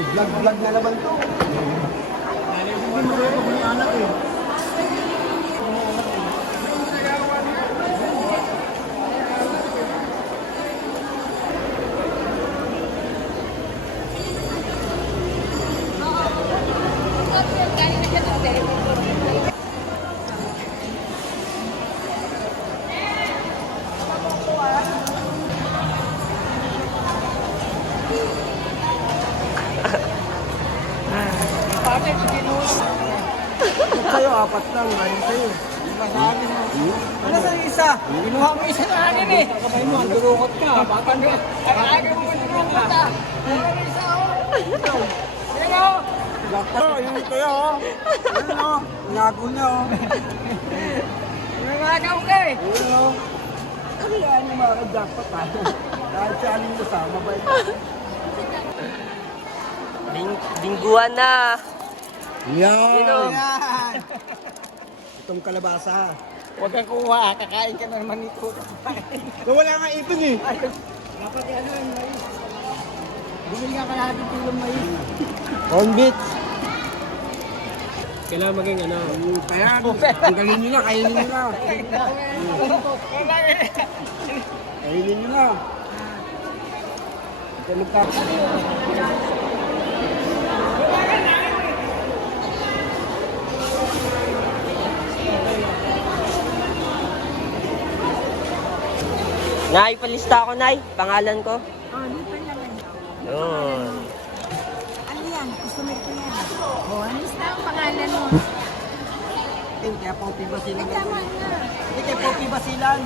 Vlog na naman to. Hindi mo rin pag anak eh. Sa'yo, apat lang. Ayun sa'yo. Ano sa isa? Kinuha mo isa sa akin eh. Kakabay mo, ang durukot ka. Baka nyo. Kakagay mo ang durukot ka. Ano isa o? Yan o. Lakto, yun ito yun o. Yun o. Nago niya o. Yung nagaw ka eh. Yun o. Ano yan yung mga jackpot ha? Dahil siya aling kasama ba ito? Lingguan na. Yan! Itong kalabasa. Huwag kang kuha, kakain ka na naman ito. Wala nga ipin eh. Dapat ano yung mais. Bumili ka natin kilong mais. Corn beef. Kailangan maging ano. Kaya, ang galing nyo na, kainin nyo na. Kainin nyo na. Tulog ka. Nay, palista ako, Nay. Pangalan ko. Oh, di pa naman. Yun. Ano yan? Customer ko yan. Oh, ano na ang pangalan mo? Kaya Poppy Basilan. Ay, tama na. Hindi kay Poppy Basilan.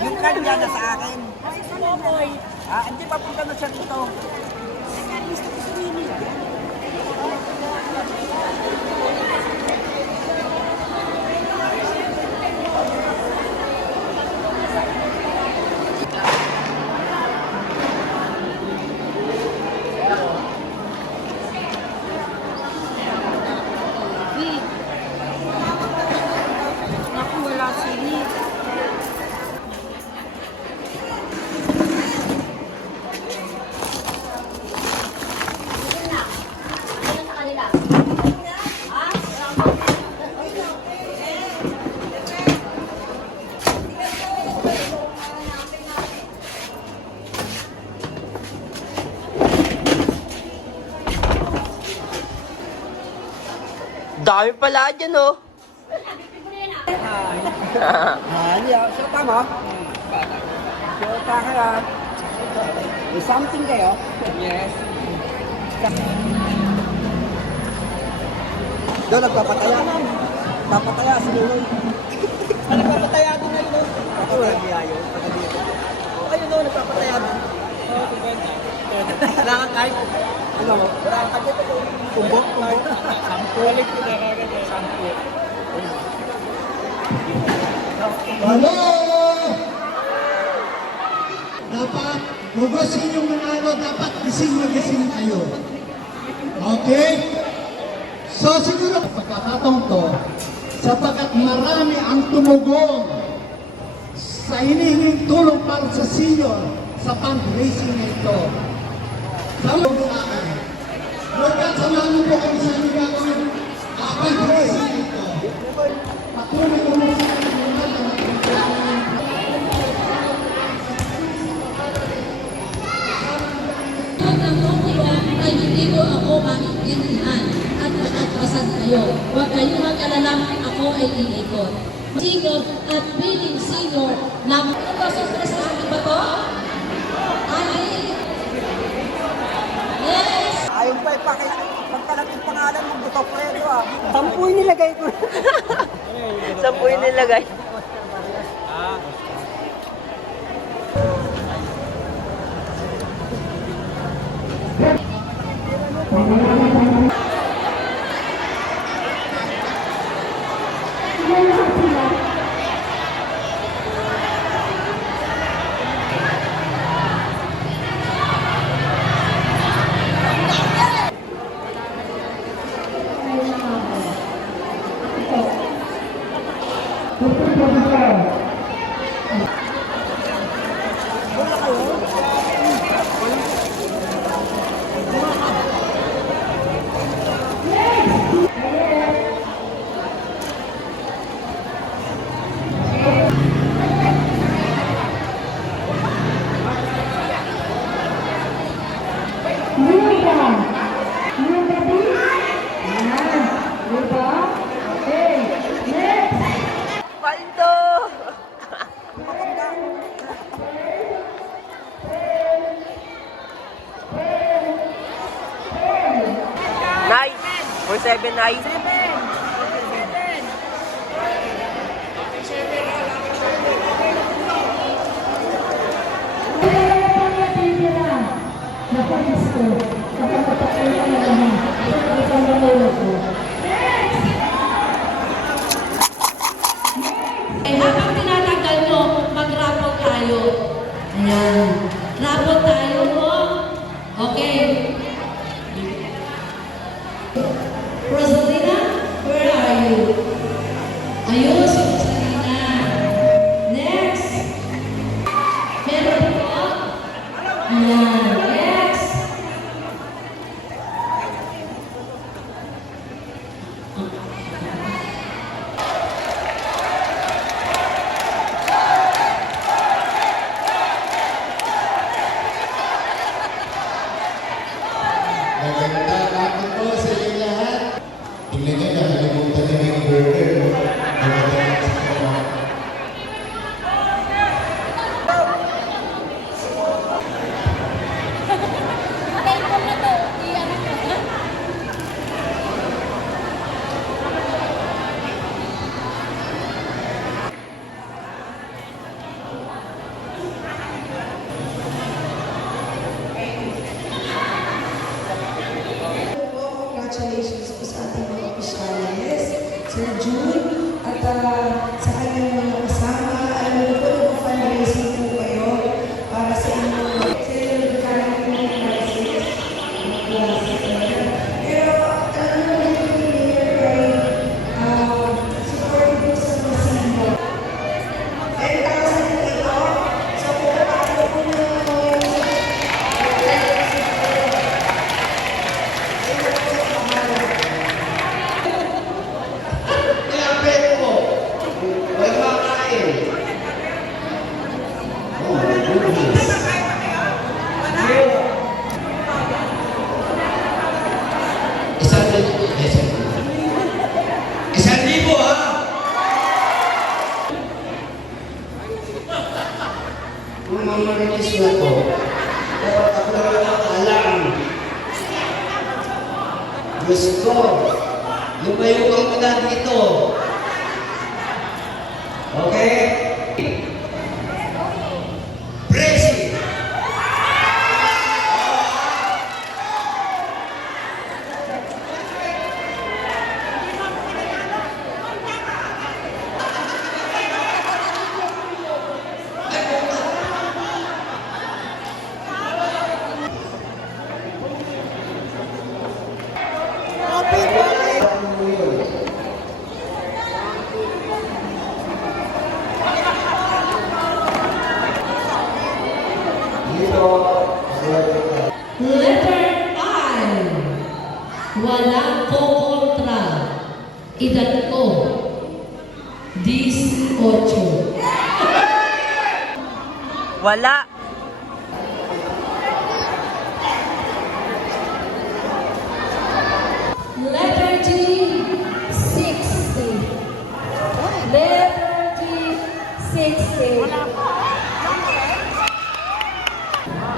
Yung card niya na sa akin. Ay, sana na. Hindi papunta na siya dito. Saan gusto ko sumili? Naku, wala sili. Dami pala dyan, oh. Siya tama. Siya kaya. May something kayo? Yes. Doon nagpapataya. Papataya si Luloy. Ano papataya ko na ito? Ako lang niyayo. Ayun doon, nagpapataya mo. Oo, kumbenta. Kailangan kahit. Ano mo? Wala ka dito. Kumbok. Sampu. Ulit ko na kagad. Sampu. Hello! Dapat, gugusin yung manalo, dapat gising na gising kayo. Okay? So siguro, pagkakataong to, sapagkat marami ang tumugong sa hinihinging tulong para sa senior sa fundraising na ito. Sa mga Lord, samahan mo po kami sa inyo gagawin ang fundraising na ito. Patuloy mo mo sa ay hindi ko ako maintindihan at matatrasan kayo. Huwag kayong mag-alala, ako ay iikot. Senior at biling senior lang. Ano ba sorpresa sa akin ba to? Ay, yes! Ayaw pa pagkalat yung pangalan ng buto predo ah. Sampu nilagay ko. Sampu yung nilagay. Thank you. 7 ay. Eh, habang tinatanggal nyo, mag-rapot tayo. Ayan. Rapot tayo, no? Okay. Rosalina, where are you? Ayun, si Rosalina. Next. Meron po. Ayan. Next. Magandang hapon po sa inyo lahat. Tingnan niyo, nakalimutan na yung burger. Magandang sa kanila. Congratulations po sa ating mga opisyalis, Sir June, at sa kanyang mga kasama. Alam mo po, nag-fundraising po kayo para sa inyong regarding po ng crisis. Pero alam mo, hindi po ay support po sa mga single. 10,000 po ito. So, pupunta po na Kaya pwede po. Huwag makain. Oh my goodness. Isang libo, ha? Kung mamaritis na to, dapat ako lang nakaalam. Diyos ko, lumayo ka muna dito. Okay? Presi! Letter I. Walang kokontra. Edad ko. 18. Wala. Letter G. 60. Letter G. 60.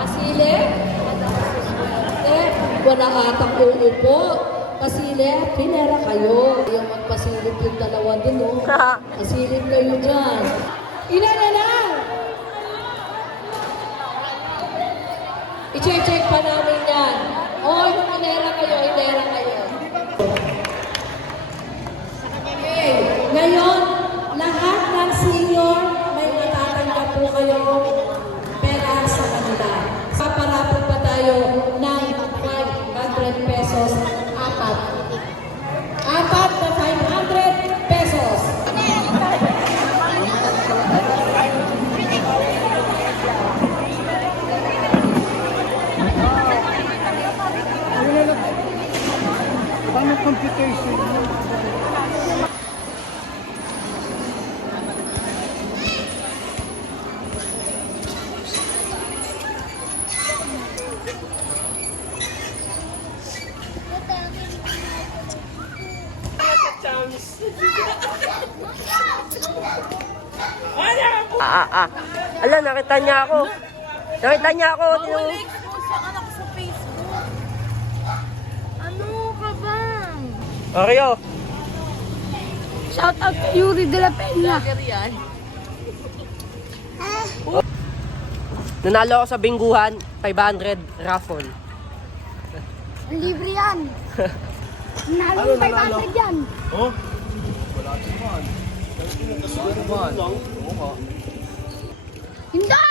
Kasilip? Wala atang uupo. Kasilip, pinera kayo. Yung magpasilip yung dalawa din, oh. Kasilip kayo dyan. Ilan na lang? I-check pa namin yan. Oh, yung hinera kayo, hinera kayo. Okay, ngayon, lahat ng senior, may matatanggap po kayo pera sa kanila. Paparapot pa tayo ng 500 pesos, apat. Apat na 500 pesos. Paano computation? Ala, nakita niya ako. Nakita niya ako. Post yung anak ko sa Facebook. Ano ka ba? Oreo. Shout out to Yuri de la Peña. Nanalo ako sa bingguhan, 500 raffle. Libre yan. Nalo 500 yan. Hindi!